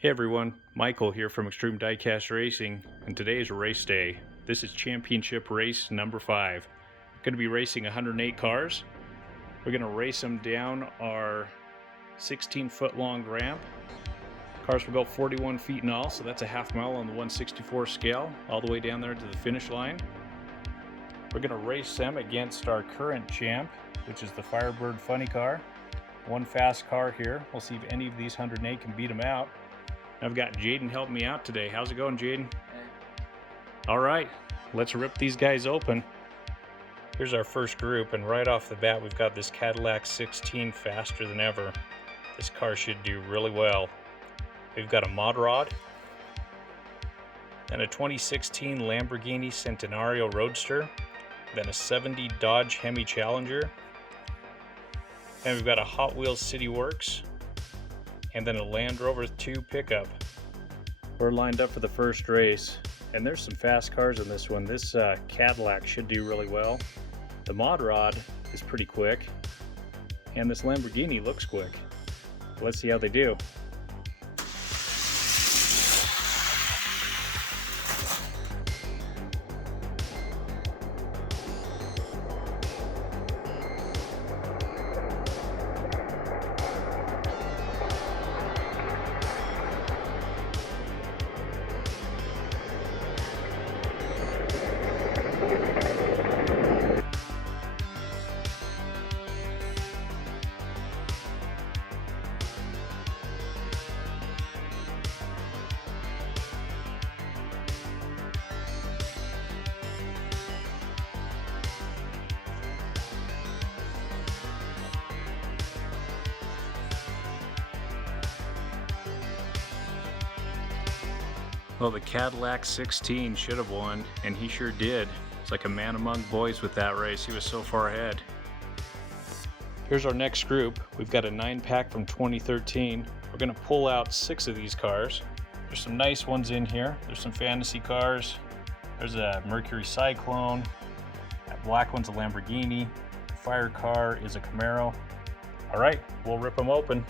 Hey everyone, Michael here from Extreme Diecast Racing, and today is race day. This is championship race number 5. We're going to be racing 108 cars. We're going to race them down our 16-foot long ramp. Cars will go 41 feet in all, so that's a half mile on the 164 scale, all the way down there to the finish line. We're going to race them against our current champ, which is the Firebird Funny car. One fast car here. We'll see if any of these 108 can beat them out. I've got Jaden helping me out today. How's it going, Jaden? Hey. All right, let's rip these guys open. Here's our first group, and right off the bat, we've got this Cadillac 16 faster than ever. This car should do really well. We've got a Mod Rod, then a 2016 Lamborghini Centenario Roadster, then a 70 Dodge Hemi Challenger, and we've got a Hot Wheels City Works, and then a Land Rover 2 pickup. We're lined up for the first race, and there's some fast cars in this one. This Cadillac should do really well. The Mod Rod is pretty quick, and this Lamborghini looks quick. Let's see how they do. Well, the Cadillac 16 should have won, and he sure did. It's like a man among boys with that race. He was so far ahead. Here's our next group. We've got a 9-pack from 2013. We're going to pull out 6 of these cars. There's some nice ones in here. There's some fantasy cars. There's a Mercury Cyclone. That black one's a Lamborghini. The fire car is a Camaro. All right, we'll rip them open.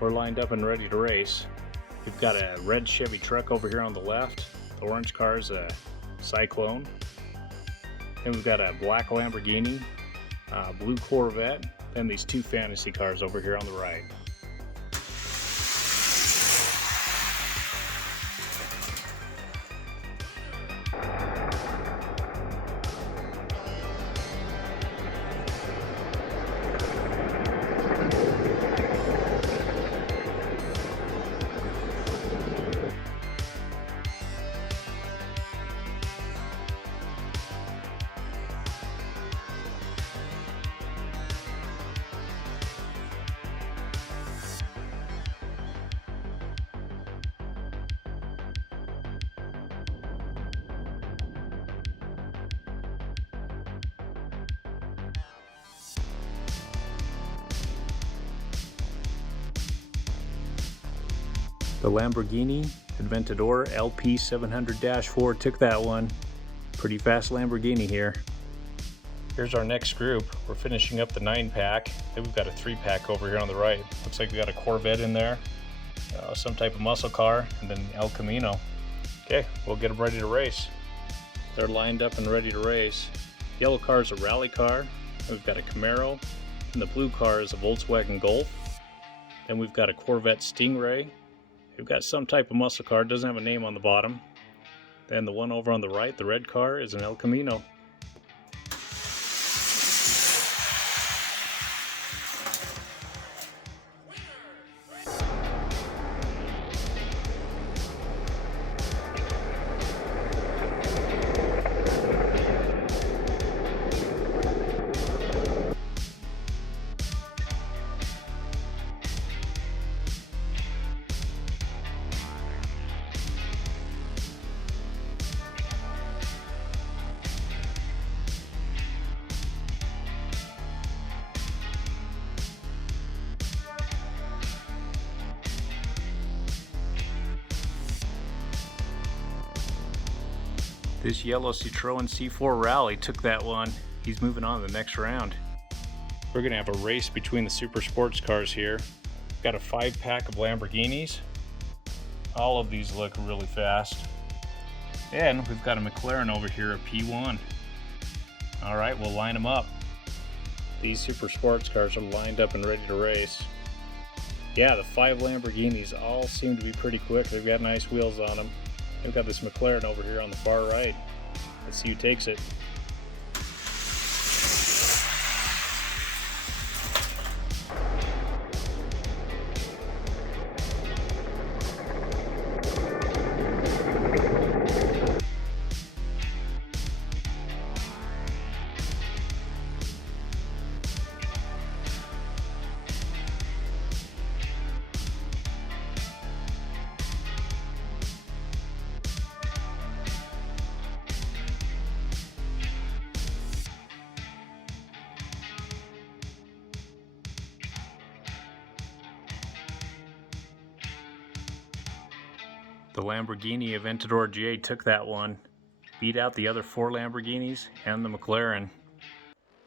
We're lined up and ready to race. We've got a red Chevy truck over here on the left. The orange car is a Cyclone. Then we've got a black Lamborghini, blue Corvette, and these 2 fantasy cars over here on the right. The Lamborghini Aventador LP 700-4 took that one. Pretty fast Lamborghini here. Here's our next group. We're finishing up the 9-pack. Then we've got a 3-pack over here on the right. Looks like we got a Corvette in there, some type of muscle car, and then El Camino. Okay, we'll get them ready to race. They're lined up and ready to race. The yellow car is a rally car. We've got a Camaro, and the blue car is a Volkswagen Golf. Then we've got a Corvette Stingray. We've got some type of muscle car, doesn't have a name on the bottom. Then the one over on the right, the red car, is an El Camino. This yellow Citroen C4 Rally took that one. He's moving on to the next round. We're gonna have a race between the super sports cars here. Got a 5-pack of Lamborghinis. All of these look really fast. And we've got a McLaren over here, a P1. All right, we'll line them up. These super sports cars are lined up and ready to race. Yeah, the 5 Lamborghinis all seem to be pretty quick. They've got nice wheels on them. We've got this McLaren over here on the far right. Let's see who takes it. The Lamborghini Aventador J took that one, beat out the other 4 Lamborghinis and the McLaren.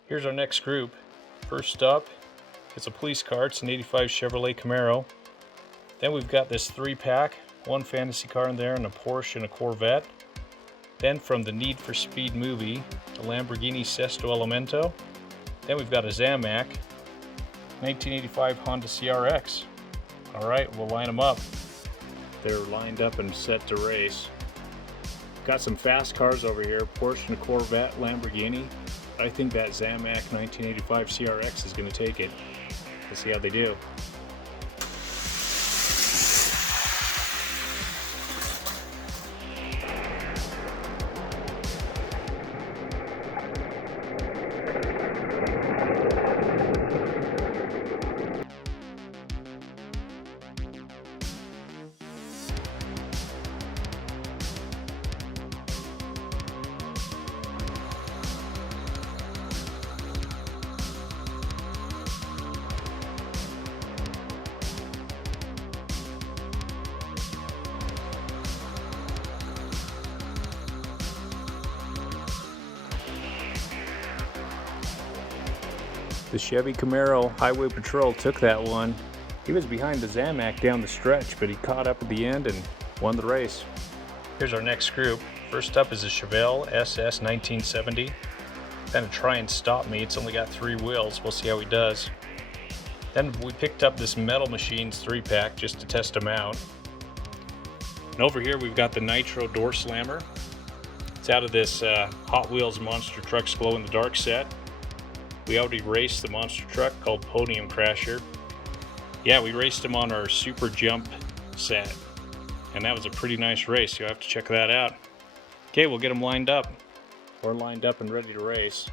Here's our next group. First up, it's a police car. It's an '85 Chevrolet Camaro. Then we've got this 3-pack, 1 fantasy car in there and a Porsche and a Corvette. Then from the Need for Speed movie, a Lamborghini Sesto Elemento. Then we've got a Zamac, 1985 Honda CRX. All right, we'll line them up. They're lined up and set to race. Got some fast cars over here, Porsche and a Corvette, Lamborghini. I think that Zamac 1985 CRX is going to take it. Let's see how they do. The Chevy Camaro Highway Patrol took that one. He was behind the Zamac down the stretch, but he caught up at the end and won the race. Here's our next group. First up is a Chevelle Ss 1970. Gonna try and stop me. It's only got 3 wheels. We'll see how he does. Then we picked up this Metal Machines 3-pack just to test him out. And over here we've got the Nitro Door Slammer. It's out of this Hot Wheels Monster Trucks Glow in the Dark set. We already raced the monster truck called Podium Crasher. Yeah, we raced him on our Super Jump set, and that was a pretty nice race. You'll have to check that out. Okay, we'll get them lined up. We're lined up and ready to race.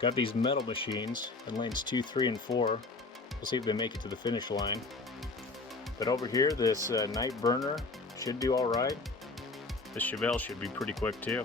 Got these Metal Machines in lanes 2, 3, and 4. We'll see if they make it to the finish line. But over here, this Night Burner should do all right. The Chevelle should be pretty quick too.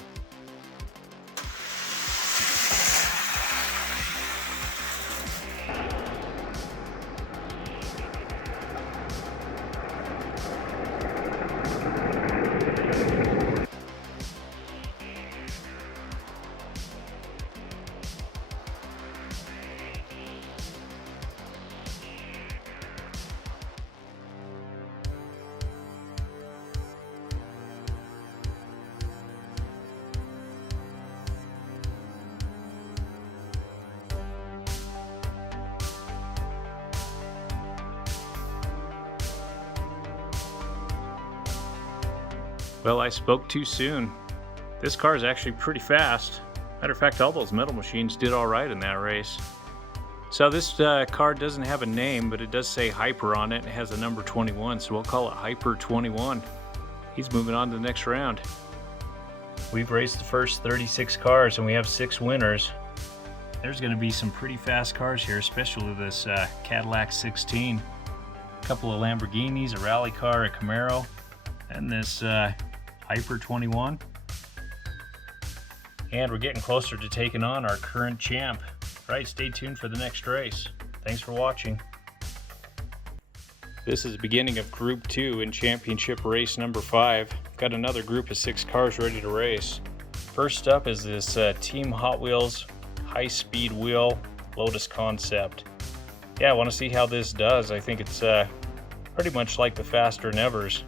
Well, I spoke too soon. This car is actually pretty fast. Matter of fact, all those Metal Machines did all right in that race. So this car doesn't have a name, but it does say Hyper on it. It has a number 21, so we'll call it Hyper 21. He's moving on to the next round. We've raced the first 36 cars and we have 6 winners. There's going to be some pretty fast cars here, especially this Cadillac 16. A couple of Lamborghinis, a rally car, a Camaro, and this Hyper 21. And we're getting closer to taking on our current champ. Right, stay tuned for the next race. Thanks for watching. This is the beginning of Group 2 in Championship Race number 5. Got another group of 6 cars ready to race. First up is this Team Hot Wheels high-speed wheel Lotus concept. Yeah, I want to see how this does. I think it's pretty much like the Faster Nevers.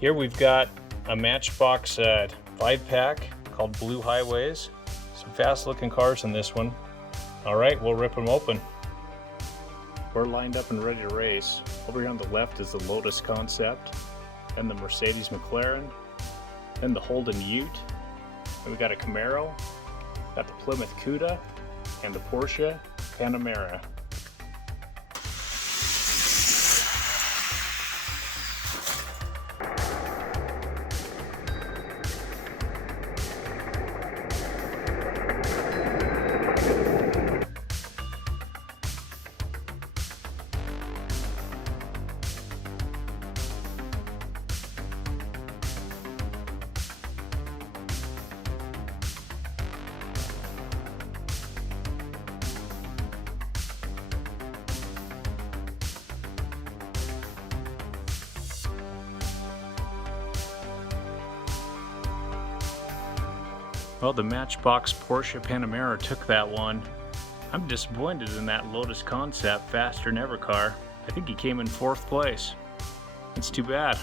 Here we've got a Matchbox 5-pack called Blue Highways. Some fast looking cars in this one. Alright, we'll rip them open. We're lined up and ready to race. Over here on the left is the Lotus Concept, then the Mercedes McLaren, then the Holden Ute, then we got a Camaro, got the Plymouth Cuda, and the Porsche Panamera. Well, the Matchbox Porsche Panamera took that one. I'm disappointed in that Lotus Concept Faster Than Ever car. I think he came in 4th place. It's too bad.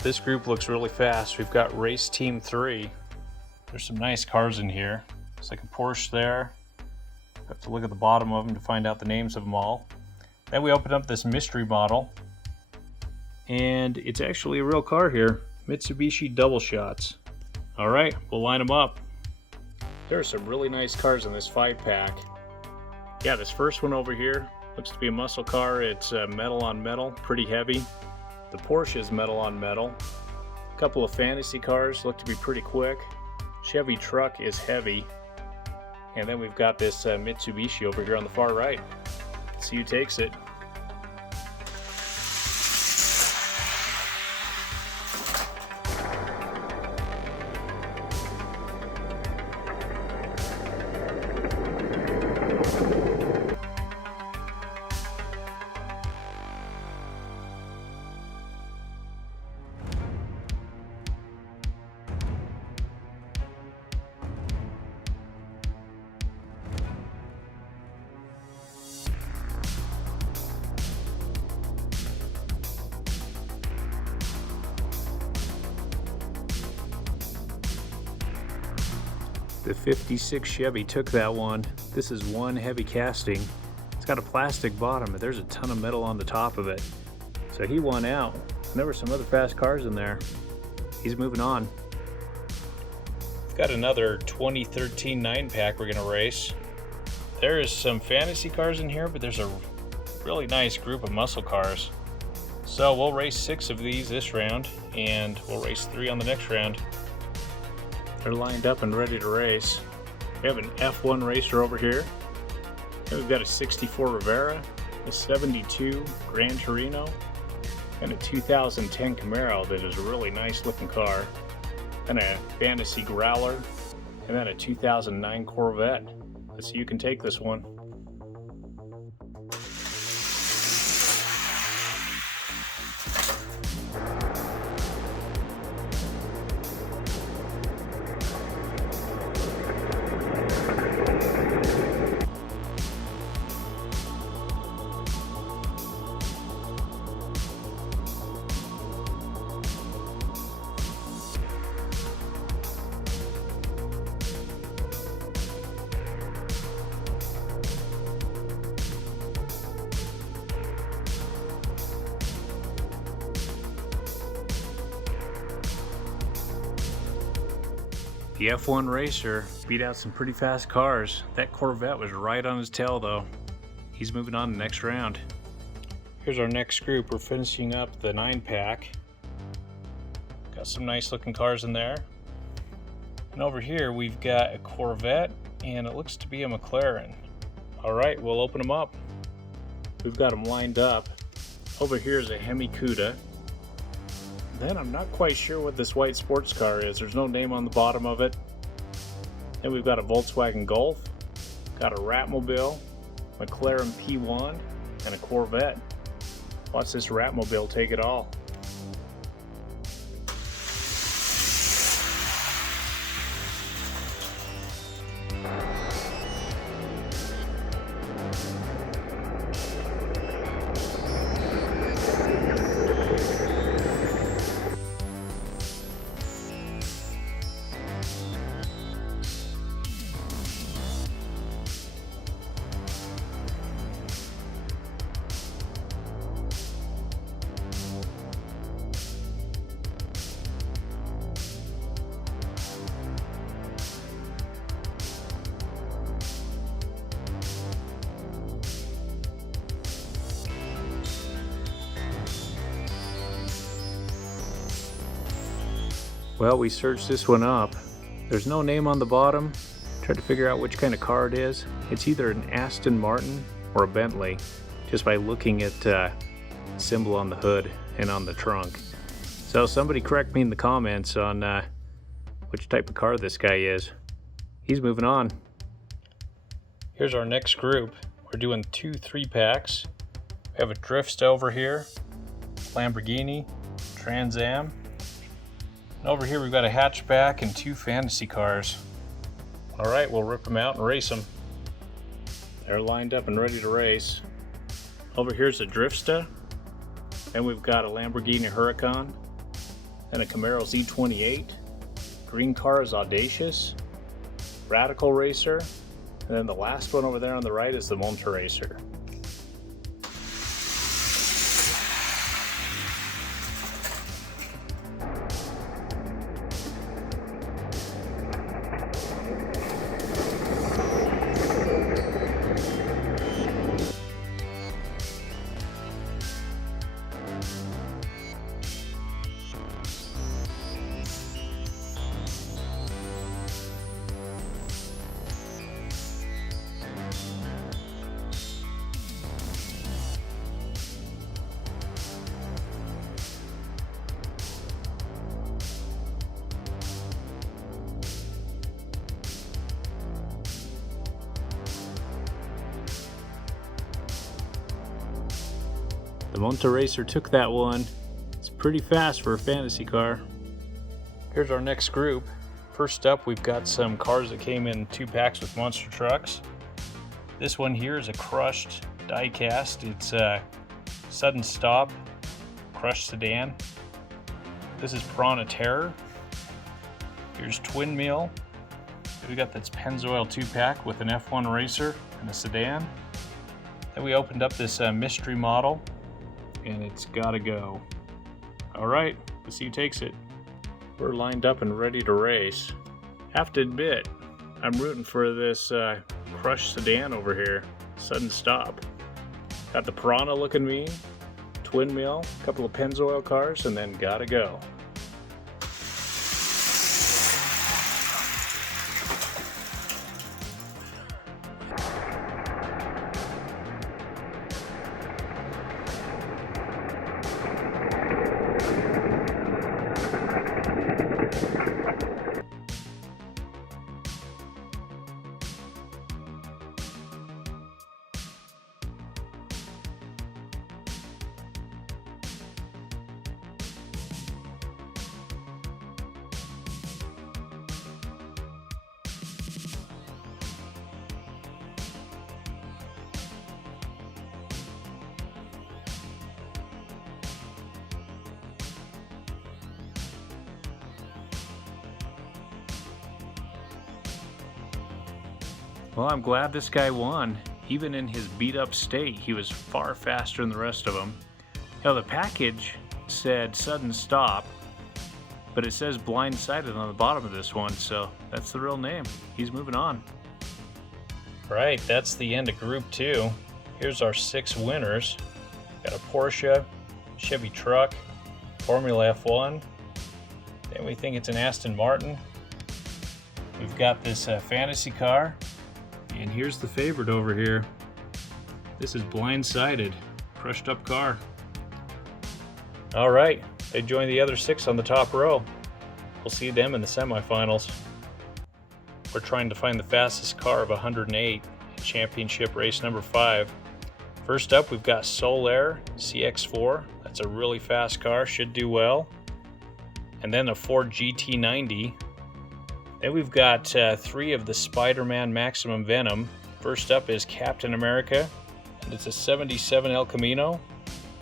This group looks really fast. We've got Race Team 3. There's some nice cars in here. Looks like a Porsche there. Have to look at the bottom of them to find out the names of them all. Then we open up this mystery model. And it's actually a real car here. Mitsubishi Double Shots. Alright, we'll line them up. There are some really nice cars in this 5-pack. Yeah, this first one over here looks to be a muscle car. It's metal on metal, pretty heavy. The Porsche is metal on metal. A couple of fantasy cars look to be pretty quick. Chevy truck is heavy. And then we've got this Mitsubishi over here on the far right. Let's see who takes it. The 56 Chevy took that one. This is one heavy casting. It's got a plastic bottom, but there's a ton of metal on the top of it. So he won out. And there were some other fast cars in there. He's moving on. We've got another 2013 9-pack we're gonna race. There is some fantasy cars in here, but there's a really nice group of muscle cars. So we'll race 6 of these this round, and we'll race 3 on the next round. They're lined up and ready to race. We have an F1 racer over here. And we've got a 64 Rivera, a 72 Gran Torino, and a 2010 Camaro that is a really nice looking car, and a fantasy Growler, and then a 2009 Corvette. Let's see who can take this one. The F1 racer beat out some pretty fast cars. That Corvette was right on his tail though. He's moving on to the next round. Here's our next group. We're finishing up the 9-pack. Got some nice looking cars in there. And over here we've got a Corvette and it looks to be a McLaren. Alright, we'll open them up. We've got them lined up. Over here is a Hemi Cuda. Then I'm not quite sure what this white sports car is. There's no name on the bottom of it. Then we've got a Volkswagen Golf, got a Ratmobile, McLaren P1, and a Corvette. Watch this Ratmobile take it all. Well, we searched this one up. There's no name on the bottom. Tried to figure out which kind of car it is. It's either an Aston Martin or a Bentley, just by looking at symbol on the hood and on the trunk. So somebody correct me in the comments on which type of car this guy is. He's moving on. Here's our next group. We're doing 2 3-packs. We have a Driftsta over here, Lamborghini, Trans Am. And over here we've got a hatchback and 2 fantasy cars. Alright, we'll rip them out and race them. They're lined up and ready to race. Over here's a Driftsta. Then we've got a Lamborghini Huracan. Then a Camaro Z28. Green car is Audacious. Radical Racer. And then the last one over there on the right is the Monte Racer. The Monte Racer took that one. It's pretty fast for a fantasy car. Here's our next group. First up, we've got some cars that came in 2 packs with monster trucks. This one here is a crushed diecast. It's a Sudden Stop crushed sedan. This is Piranha Terror. Here's Twin Mill. We got this Pennzoil 2-pack with an F1 racer and a sedan. Then we opened up this mystery model, and it's gotta go. Alright, let's see who takes it. We're lined up and ready to race. Have to admit, I'm rooting for this crushed sedan over here. Sudden Stop. Got the Piranha looking mean, Twin Mill, a couple of Pennzoil cars, and then gotta go. Well, I'm glad this guy won. Even in his beat up state, he was far faster than the rest of them. Now, the package said Sudden Stop, but it says Blindsided on the bottom of this one, so that's the real name. He's moving on. Right, that's the end of Group 2. Here's our 6 winners. Got a Porsche, Chevy truck, Formula F1. Then we think it's an Aston Martin. We've got this fantasy car. And here's the favorite over here. This is Blindsided, crushed up car. All right, they joined the other 6 on the top row. We'll see them in the semifinals. We're trying to find the fastest car of 108 in championship race number 5. First up, we've got Solaire CX4. That's a really fast car, should do well. And then a Ford GT90. Then we've got 3 of the Spider-Man Maximum Venom. First up is Captain America, and it's a 77 El Camino.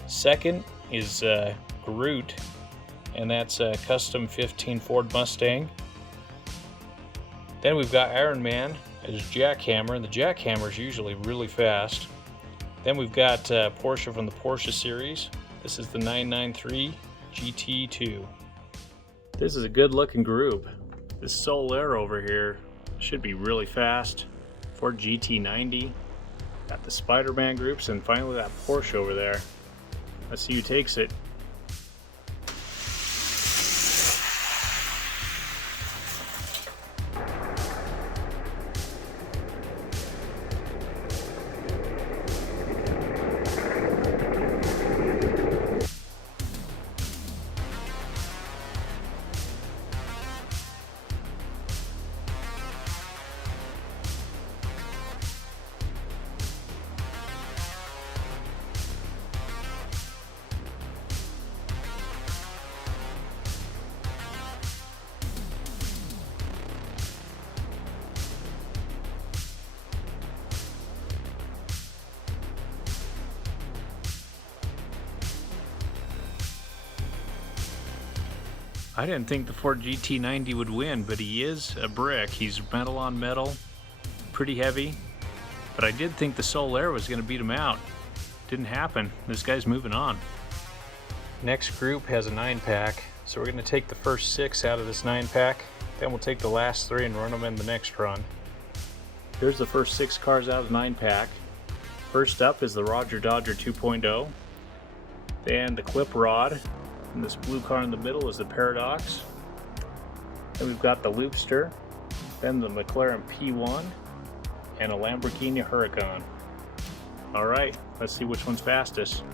Second is Groot, and that's a custom 15 Ford Mustang. Then we've got Iron Man as Jackhammer, and the Jackhammer is usually really fast. Then we've got Porsche from the Porsche series. This is the 993 GT2. This is a good looking group. This Solaire over here should be really fast. Ford GT90. Got the Spider-Man groups, and finally that Porsche over there. Let's see who takes it. I didn't think the Ford GT90 would win, but he is a brick. He's metal on metal, pretty heavy. But I did think the Soul Air was going to beat him out. Didn't happen. This guy's moving on. Next group has a 9-pack, so we're going to take the first 6 out of this 9-pack. Then we'll take the last 3 and run them in the next run. Here's the first 6 cars out of the 9-pack. First up is the Roger Dodger 2.0. Then the Clip Rod. And this blue car in the middle is the Paradox. Then we've got the Loopster. Then the McLaren P1. And a Lamborghini Huracan. Alright, let's see which one's fastest.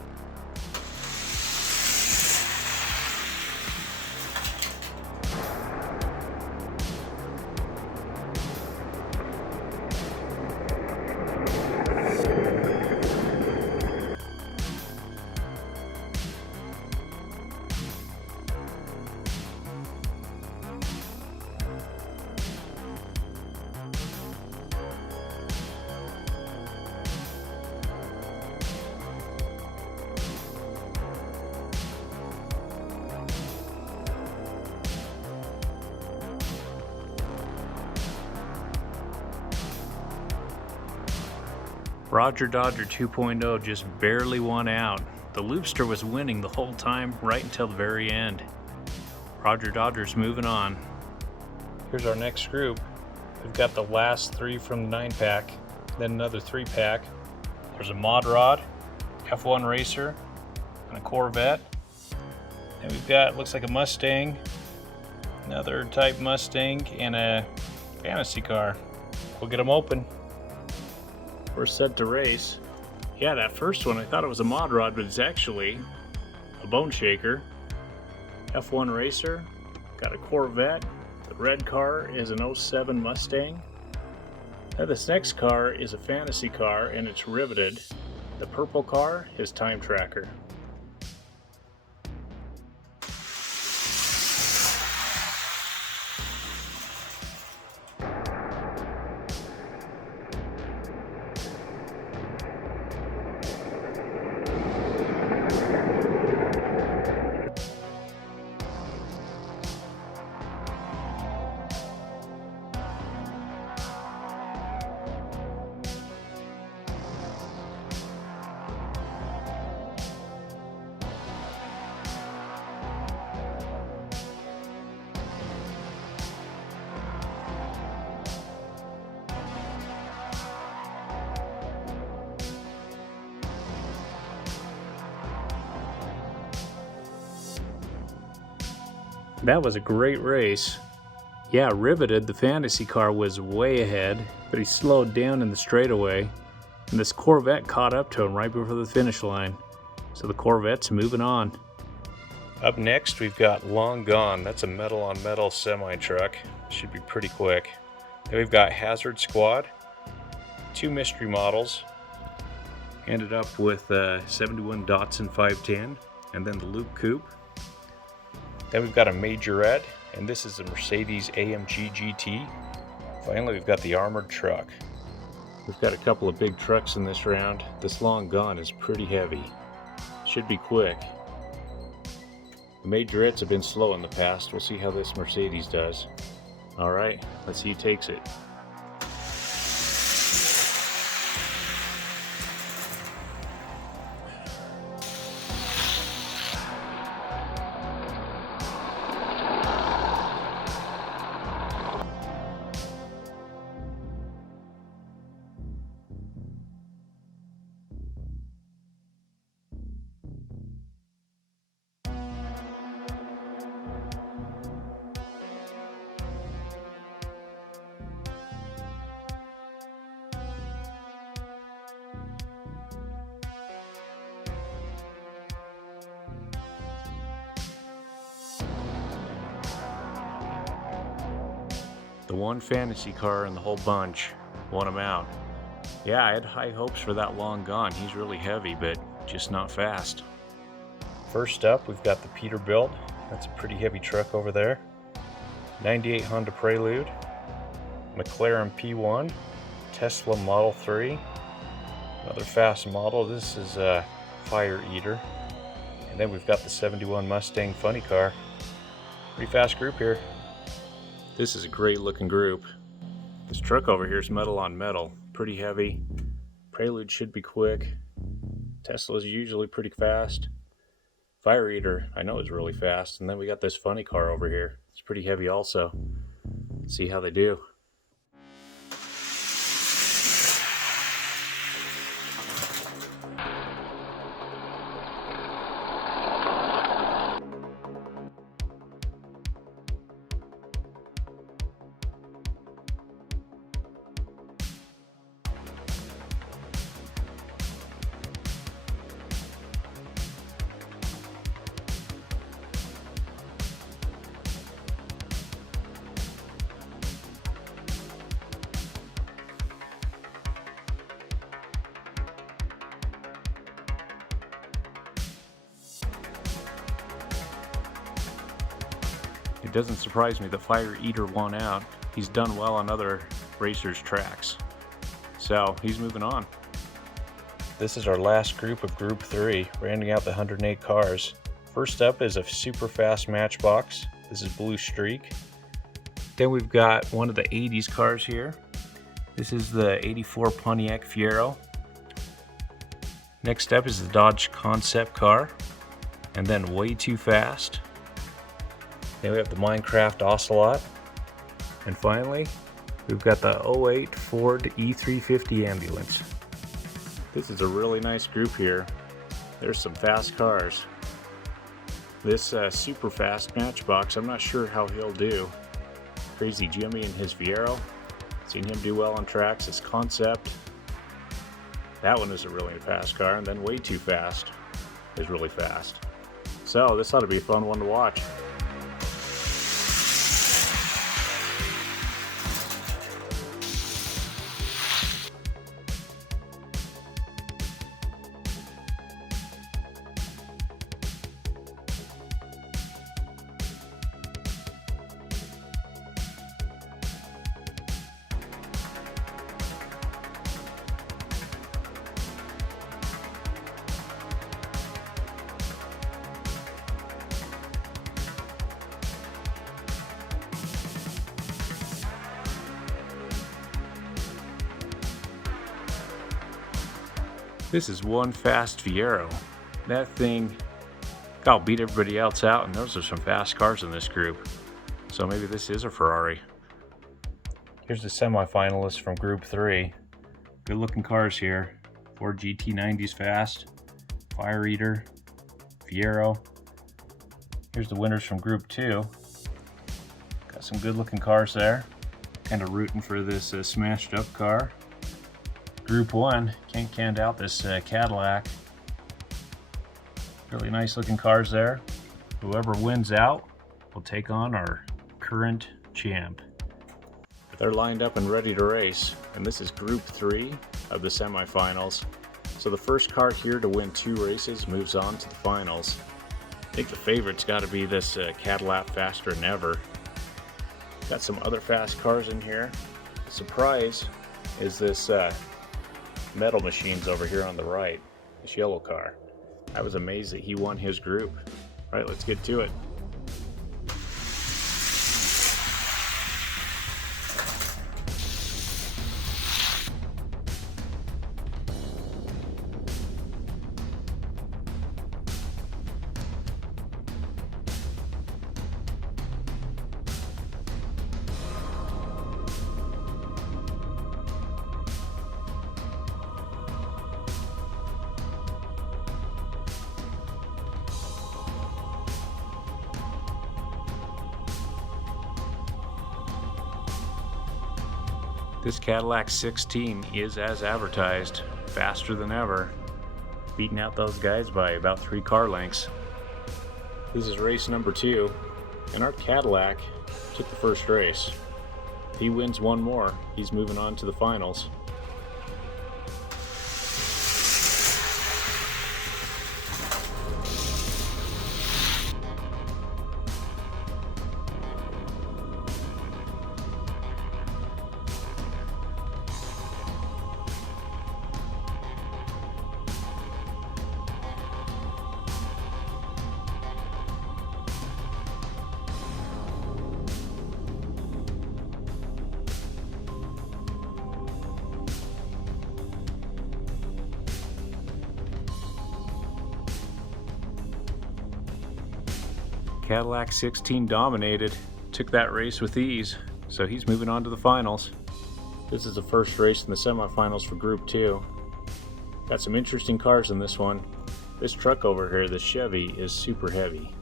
Roger Dodger 2.0 just barely won out. The Loopster was winning the whole time right until the very end. Roger Dodger's moving on. Here's our next group. We've got the last 3 from the 9-pack, then another 3-pack. There's a Mod Rod, F1 Racer, and a Corvette. And we've got, looks like a Mustang, another type Mustang, and a fantasy car. We'll get them open. We're set to race. Yeah, that first one, I thought it was a Mod Rod, but it's actually a Bone Shaker. F1 Racer, got a Corvette. The red car is an 07 Mustang. Now this next car is a fantasy car and it's riveted. The purple car is Time Tracker. That was a great race. Yeah, riveted, the fantasy car was way ahead, but he slowed down in the straightaway, and this Corvette caught up to him right before the finish line. So the Corvette's moving on. Up next, we've got Long Gone. That's a metal-on-metal semi-truck. Should be pretty quick. Then we've got Hazard Squad, 2 mystery models. Ended up with 71 Datsun 510, and then the Loop Coupe. Then we've got a Majorette, and this is a Mercedes AMG GT. Finally, we've got the armored truck. We've got a couple of big trucks in this round. This Long Gone is pretty heavy. Should be quick. The Majorettes have been slow in the past. We'll see how this Mercedes does. Alright, let's see who takes it. The one fantasy car in the whole bunch won him out. Yeah, I had high hopes for that Long Gone. He's really heavy, but just not fast. First up, we've got the Peterbilt. That's a pretty heavy truck over there. 98 Honda Prelude, McLaren P1, Tesla Model 3, another fast model. This is a Fire Eater. And then we've got the 71 Mustang funny car. Pretty fast group here. This is a great looking group. This truck over here is metal on metal. Pretty heavy. Prelude should be quick. Tesla's usually pretty fast. Fire Eater, I know, is really fast. And then we got this funny car over here. It's pretty heavy also. Let's see how they do. It doesn't surprise me the Fire Eater won out. He's done well on other racers' tracks. So he's moving on. This is our last group of Group 3, rounding out the 108 cars. First up is a super fast Matchbox. This is Blue Streak. Then we've got one of the 80s cars here. This is the 84 Pontiac Fiero. Next up is the Dodge Concept car. And then Way Too Fast. Then we have the Minecraft Ocelot. And finally, we've got the 08 Ford E350 ambulance. This is a really nice group here. There's some fast cars. This super fast Matchbox, I'm not sure how he'll do. Crazy Jimmy and his Fiero. Seen him do well on tracks. His Concept. That one is a really fast car. And then Way Too Fast is really fast. So this ought to be a fun one to watch. This is one fast Fiero. That thing beat everybody else out, and those are some fast cars in this group. So maybe this is a Ferrari. Here's the semifinalists from Group 3. Good looking cars here. Ford GT90's fast, Fire Eater, Fiero. Here's the winners from Group 2. Got some good looking cars there. Kind of rooting for this smashed up car. Group 1, can't count out this Cadillac. Really nice looking cars there. Whoever wins out will take on our current champ. They're lined up and ready to race, and this is Group 3 of the semifinals. So the first car here to win 2 races moves on to the finals. I think the favorite's got to be this Cadillac Faster Than Ever. Got some other fast cars in here. The surprise is this Metal Machines over here on the right, this yellow car. I was amazed that he won his group. All right, let's get to it. This Cadillac 16 is as advertised, faster than ever, beating out those guys by about 3 car lengths. This is race number 2, and our Cadillac took the first race. If he wins one more, he's moving on to the finals. Cadillac 16 dominated, took that race with ease, so he's moving on to the finals. This is the first race in the semifinals for Group 2. Got some interesting cars in this one. This truck over here, the Chevy, is super heavy.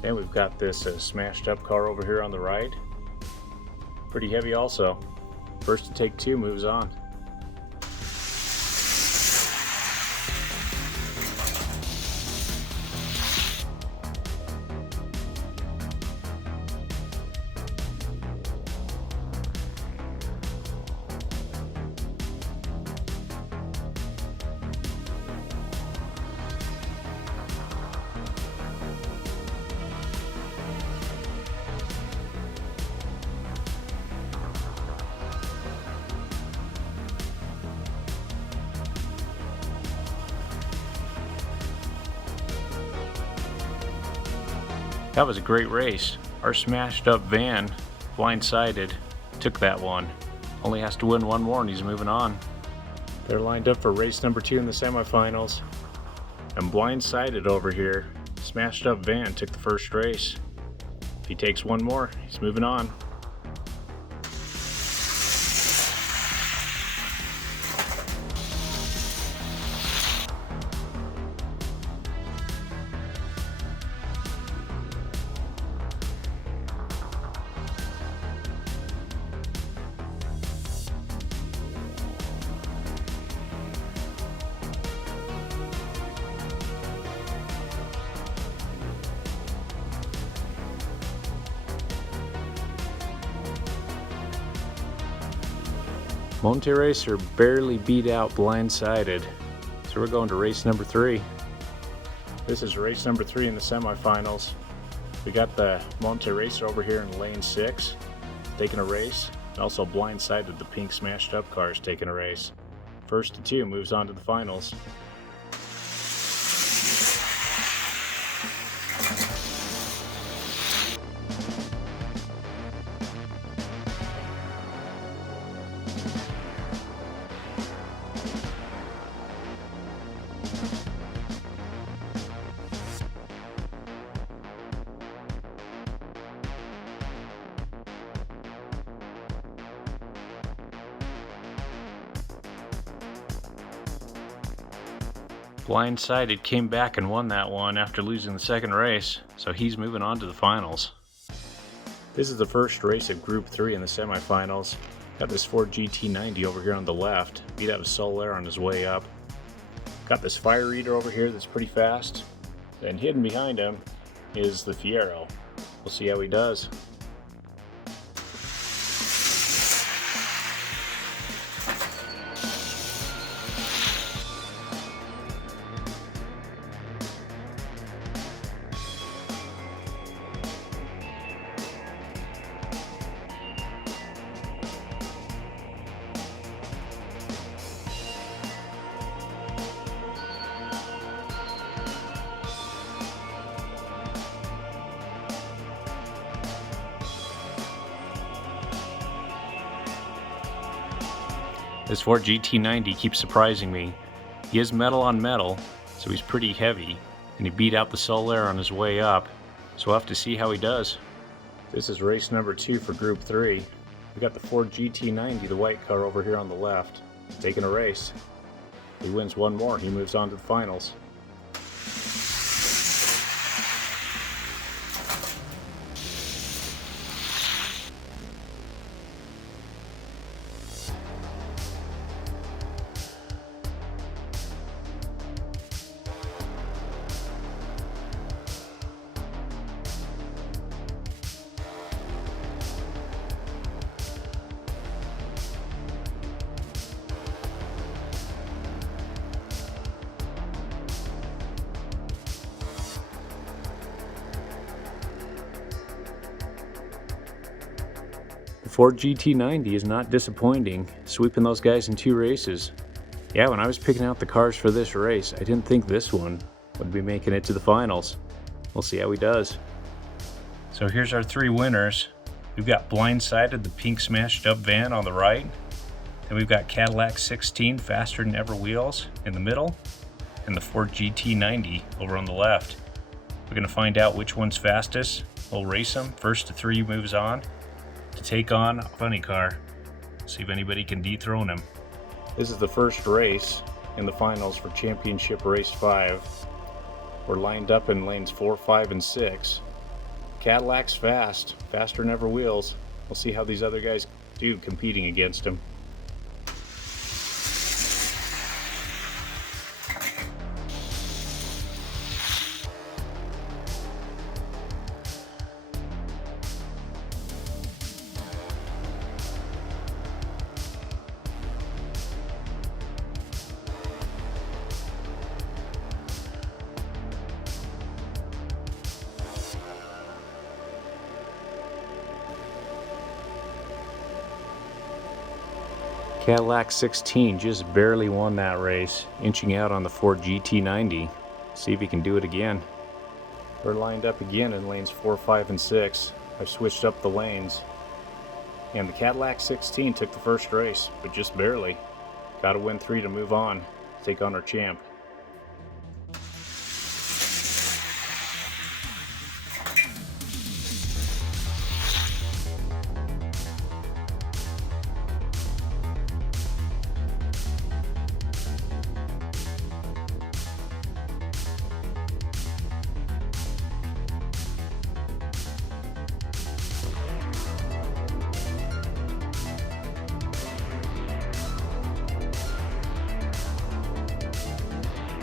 Then we've got this smashed up car over here on the right. Pretty heavy also. First to take two moves on. That was a great race. Our smashed up van, blindsided, took that one. Only has to win one more and he's moving on. They're lined up for race number 2 in the semifinals. And blindsided over here, smashed up van took the first race. If he takes one more, he's moving on. Monte Racer barely beat out blindsided, so we're going to race number 3. This is race number 3 in the semifinals. We got the Monte Racer over here in lane 6 taking a race, and also blindsided the pink smashed up cars taking a race. First to 2 moves on to the finals. Blindsided came back and won that one after losing the second race, so he's moving on to the finals. This is the first race of Group 3 in the semifinals. Got this Ford GT90 over here on the left, beat out a Solar on his way up. Got this Fire Eater over here that's pretty fast, and hidden behind him is the Fiero. We'll see how he does. This Ford GT90 keeps surprising me. He is metal on metal, so he's pretty heavy, and he beat out the Solar on his way up, so we'll have to see how he does. This is race number 2 for Group 3. We got the Ford GT90, the white car over here on the left, taking a race. If he wins one more, he moves on to the finals. The Ford GT90 is not disappointing, sweeping those guys in 2 races. Yeah, when I was picking out the cars for this race, I didn't think this one would be making it to the finals. We'll see how he does. So here's our 3 winners. We've got blindsided the pink smashed up van on the right. Then we've got Cadillac 16 faster than ever wheels in the middle, and the Ford GT90 over on the left. We're going to find out which one's fastest. We'll race them. First to 3 moves on to take on a funny car. See if anybody can dethrone him. This is the first race in the finals for Championship Race 5. We're lined up in lanes 4, 5, and 6. Cadillac's fast, faster than ever wheels. We'll see how these other guys do competing against him. Cadillac 16 just barely won that race, inching out on the Ford GT90. See if he can do it again. We're lined up again in lanes 4, 5, and 6. I've switched up the lanes. And the Cadillac 16 took the first race, but just barely. Gotta win 3 to move on, take on our champ.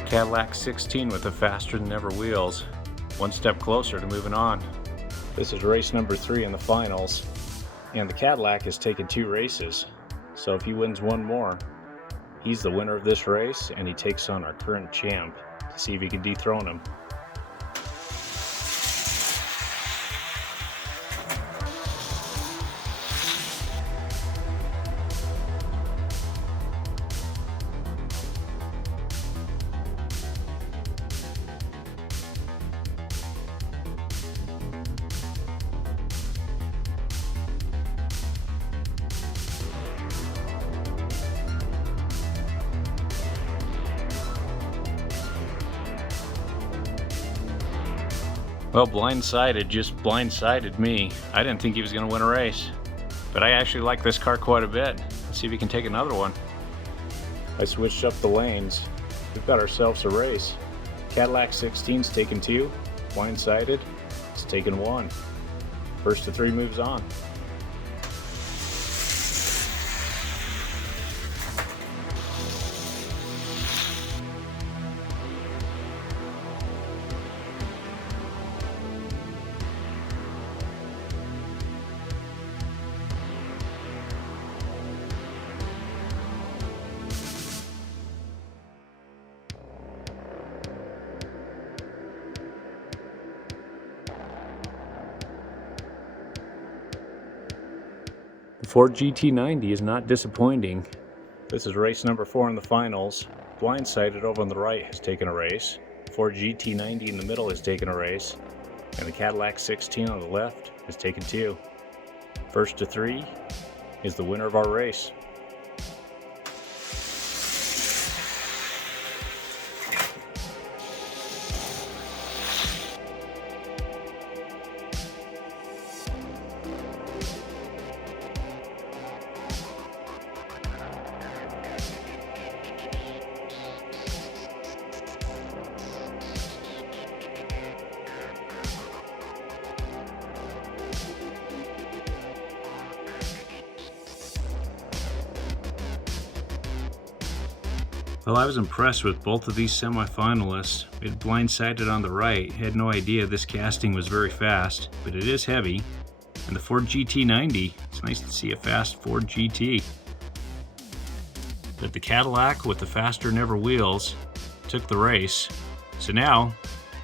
Cadillac 16 with the faster than ever wheels. One step closer to moving on. This is race number 3 in the finals, and the Cadillac has taken 2 races. So if he wins one more, he's the winner of this race, and he takes on our current champ to see if he can dethrone him. Well, blindsided just blindsided me. I didn't think he was going to win a race, but I actually like this car quite a bit. Let's see if he can take another one. I switched up the lanes. We've got ourselves a race. Cadillac 16's taken 2. Blindsided, it's taken 1. First to 3 moves on. The Ford GT90 is not disappointing. This is race number 4 in the finals. Blindsided over on the right has taken a race. Ford GT90 in the middle has taken a race. And the Cadillac 16 on the left has taken 2. First to 3 is the winner of our race. Well, I was impressed with both of these semi-finalists. It blindsided on the right. Had no idea this casting was very fast, but it is heavy. And the Ford GT90, it's nice to see a fast Ford GT. But the Cadillac with the faster than ever wheels took the race. So now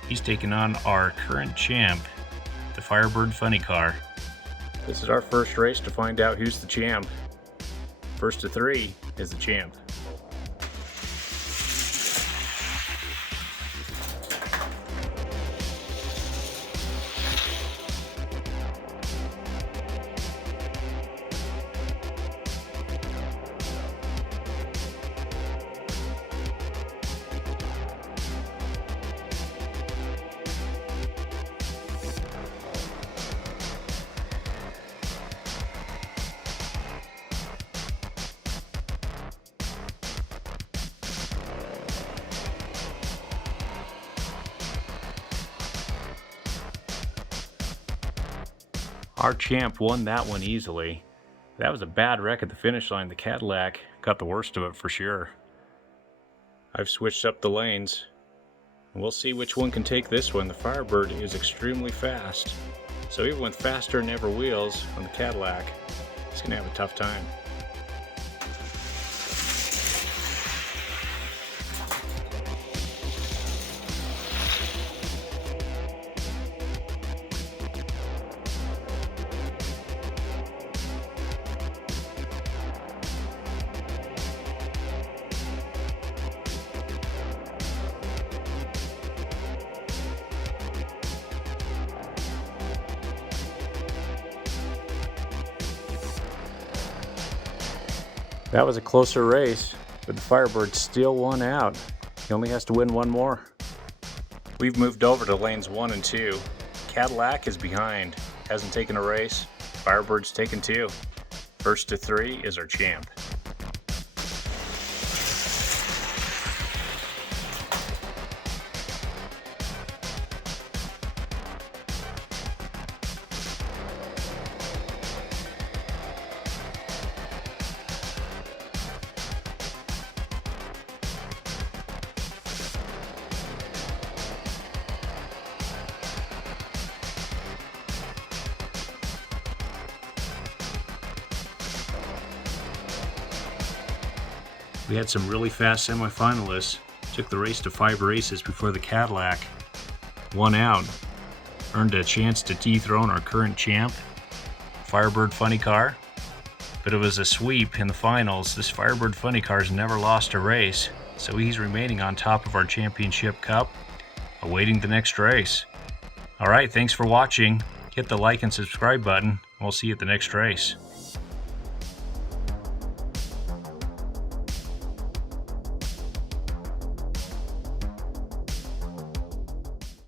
he's taking on our current champ, the Firebird Funny Car. This is our first race to find out who's the champ. First to 3 is the champ. Our champ won that one easily. That was a bad wreck at the finish line. The Cadillac got the worst of it for sure. I've switched up the lanes. We'll see which one can take this one. The Firebird is extremely fast. So even with faster than ever wheels on the Cadillac, it's going to have a tough time. That was a closer race, but the Firebird still won out. He only has to win one more. We've moved over to lanes 1 and 2. Cadillac is behind, hasn't taken a race. Firebird's taken 2. First to 3 is our champ. We had some really fast semifinalists. Took the race to 5 races before the Cadillac won out. Earned a chance to dethrone our current champ, Firebird Funny Car. But it was a sweep in the finals. This Firebird Funny Car's never lost a race, so he's remaining on top of our championship cup, awaiting the next race. Alright, thanks for watching. Hit the like and subscribe button. We'll see you at the next race.